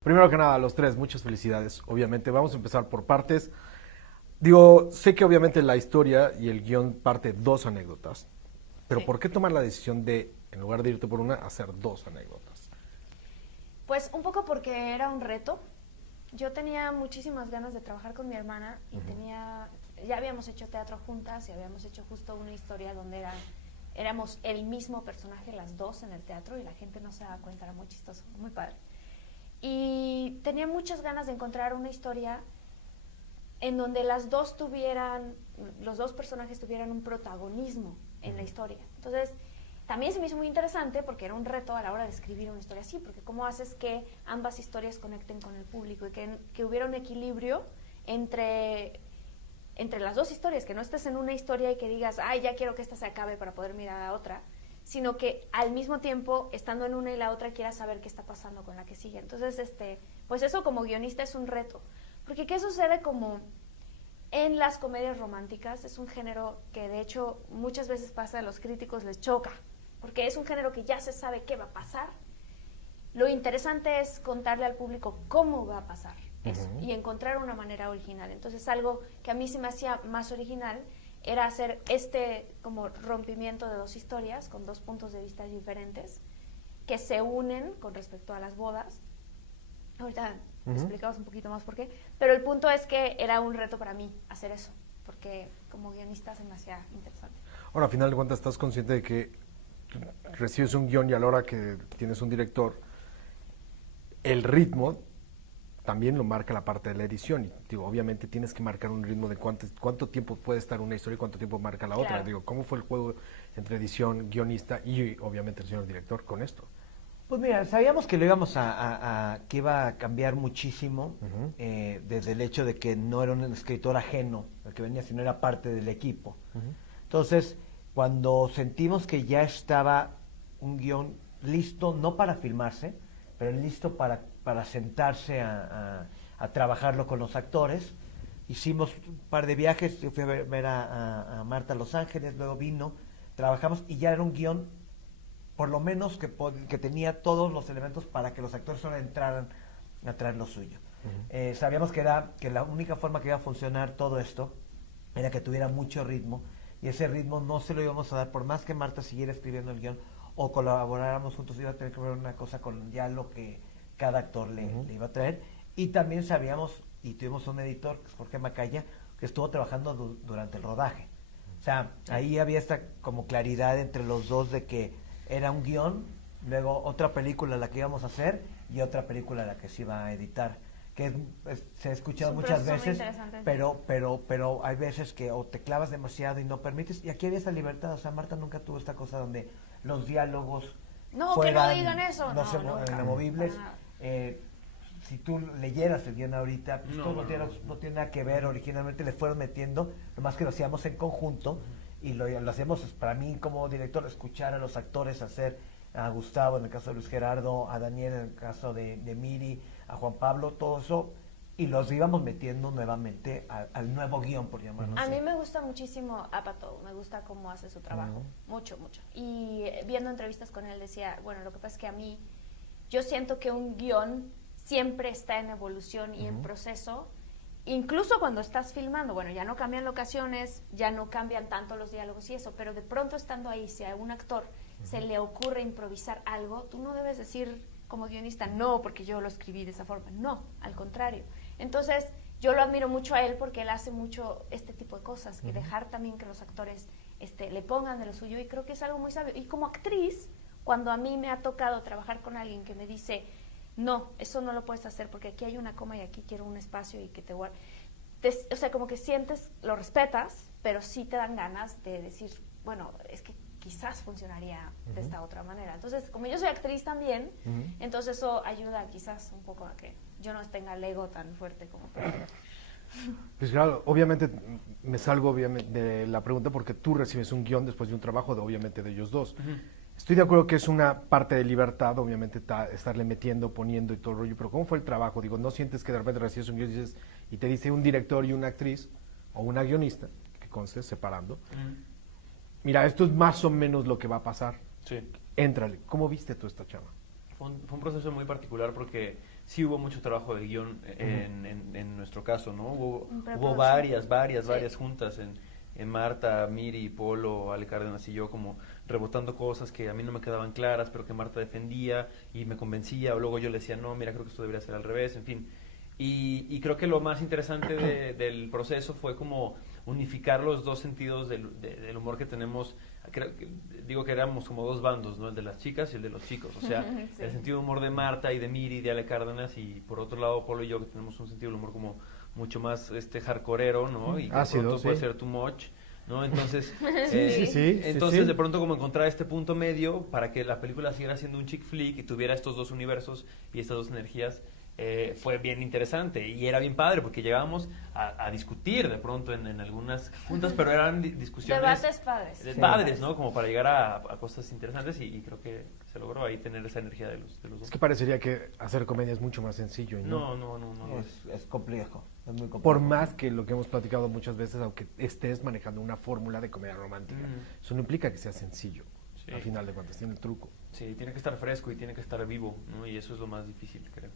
Primero que nada, a los tres, muchas felicidades. Obviamente, vamos a empezar por partes. Digo, sé que obviamente la historia y el guión parte dos anécdotas, pero Sí. ¿por qué tomar la decisión de, en lugar de irte por una, hacer dos anécdotas? Pues un poco porque era un reto. Yo tenía muchísimas ganas de trabajar con mi hermana y ya habíamos hecho teatro juntas y habíamos hecho justo una historia donde éramos el mismo personaje las dos en el teatro y la gente no se daba cuenta, era muy chistoso, muy padre. Y tenía muchas ganas de encontrar una historia en donde los dos personajes tuvieran un protagonismo en la historia. Entonces, también se me hizo muy interesante porque era un reto a la hora de escribir una historia así, porque cómo haces que ambas historias conecten con el público y que hubiera un equilibrio entre, entre las dos historias, que no estés en una historia y que digas, ay, ya quiero que esta se acabe para poder mirar a otra, sino que al mismo tiempo, estando en una y la otra, quieras saber qué está pasando con la que sigue. Entonces, pues eso como guionista es un reto, porque ¿qué sucede como en las comedias románticas? Es un género que de hecho muchas veces pasa, a los críticos les choca, porque es un género que ya se sabe qué va a pasar. Lo interesante es contarle al público cómo va a pasar eso y encontrar una manera original. Entonces algo que a mí se me hacía más original era hacer como rompimiento de dos historias con dos puntos de vista diferentes que se unen con respecto a las bodas. Ahorita explicamos un poquito más por qué, pero el punto es que era un reto para mí hacer eso, porque como guionista se me hacía interesante. Ahora, a final de cuentas, estás consciente de que recibes un guión y a la hora que tienes un director, el ritmo también lo marca la parte de la edición. Y digo, obviamente tienes que marcar un ritmo de cuánto tiempo puede estar una historia y cuánto tiempo marca la otra. Claro. Digo, ¿cómo fue el juego entre edición, guionista y obviamente el señor director con esto? Pues mira, sabíamos que lo íbamos que iba a cambiar muchísimo, desde el hecho de que no era un escritor ajeno el que venía, sino era parte del equipo. Entonces, cuando sentimos que ya estaba un guión listo, no para filmarse, pero listo para sentarse a trabajarlo con los actores, hicimos un par de viajes. Yo fui a ver a Marta a Los Ángeles, luego vino, trabajamos y ya era un guión por lo menos que tenía todos los elementos para que los actores solo entraran a traer lo suyo. Sabíamos que la única forma que iba a funcionar todo esto era que tuviera mucho ritmo, y ese ritmo no se lo íbamos a dar por más que Marta siguiera escribiendo el guión o colaboráramos juntos. Iba a tener que ver una cosa con ya lo que cada actor le iba a traer. Y también sabíamos, y tuvimos un editor, que es Jorge Macaya, que estuvo trabajando durante el rodaje. O sea, ahí había esta como claridad entre los dos de que era un guión, luego otra película la que íbamos a hacer y otra película la que se iba a editar, que se ha escuchado muchas veces, pero hay veces que o te clavas demasiado y no permites, y aquí había esa libertad. O sea, Marta nunca tuvo esta cosa donde los diálogos No, fueran, que no digan eso. no se inamovibles. Si tú leyeras el guión ahorita, pues todos los diálogos no tienen nada que ver. Originalmente le fueron metiendo, nomás que lo hacíamos en conjunto. Y lo hacemos, para mí como director, escuchar a los actores hacer, a Gustavo en el caso de Luis Gerardo, a Daniel en el caso de Miri, a Juan Pablo, todo eso, y los íbamos metiendo nuevamente al nuevo guión, por llamarlo así. A mí me gusta muchísimo Apatow, me gusta cómo hace su trabajo, mucho, mucho. Y viendo entrevistas con él decía, bueno, lo que pasa es que a mí, yo siento que un guión siempre está en evolución y en proceso. Incluso cuando estás filmando, bueno, ya no cambian locaciones, ya no cambian tanto los diálogos y eso, pero de pronto estando ahí, si a un actor se le ocurre improvisar algo, tú no debes decir como guionista, no, porque yo lo escribí de esa forma. No, al contrario. Entonces, yo lo admiro mucho a él porque él hace mucho este tipo de cosas, que dejar también que los actores le pongan de lo suyo, y creo que es algo muy sabio. Y como actriz, cuando a mí me ha tocado trabajar con alguien que me dice, no, eso no lo puedes hacer porque aquí hay una coma y aquí quiero un espacio y que te guarde. O sea, como que sientes, lo respetas, pero sí te dan ganas de decir, bueno, es que quizás funcionaría de esta otra manera. Entonces, como yo soy actriz también, entonces eso ayuda quizás un poco a que yo no tenga el ego tan fuerte como para... Pues claro, obviamente me salgo de la pregunta porque tú recibes un guión después de un trabajo obviamente de ellos dos. Estoy de acuerdo que es una parte de libertad, obviamente, estarle metiendo, poniendo y todo el rollo, pero ¿cómo fue el trabajo? Digo, ¿no sientes que de repente recibes un guión y te dice un director y una actriz, o una guionista, que conste, separando, mira, esto es más o menos lo que va a pasar? Sí. Éntrale. ¿Cómo viste tú esta chava? Fue un proceso muy particular porque sí hubo mucho trabajo de guión en nuestro caso, ¿no? Hubo varias juntas en Marta, Miri, Polo, Ale Cárdenas y yo como rebotando cosas que a mí no me quedaban claras, pero que Marta defendía y me convencía, o luego yo le decía, no, mira, creo que esto debería ser al revés, en fin. Y creo que lo más interesante del proceso fue como unificar los dos sentidos del humor que tenemos. Digo que éramos como dos bandos, ¿no? El de las chicas y el de los chicos. O sea, Sí. el sentido de humor de Marta y de Miri, de Ale Cárdenas, y por otro lado Polo y yo, que tenemos un sentido del humor como mucho más hardcoreero, ¿no? Y que Ácido, de pronto puede sí. ser too much, ¿no? Entonces, sí. entonces de pronto como encontrar este punto medio para que la película siguiera siendo un chick flick y tuviera estos dos universos y estas dos energías, fue bien interesante y era bien padre porque llegábamos a discutir de pronto en algunas juntas, pero eran discusiones... Debates padres. Padres, ¿no? Como para llegar a cosas interesantes y creo que se logró ahí tener esa energía de los dos. Es que parecería que hacer comedia es mucho más sencillo. Y no. No. Es complejo, es muy complejo. Por más que lo que hemos platicado muchas veces, aunque estés manejando una fórmula de comedia romántica, eso no implica que sea sencillo. Sí. Al final de cuentas, tiene el truco. Sí, tiene que estar fresco y tiene que estar vivo, ¿no? Y eso es lo más difícil, creo.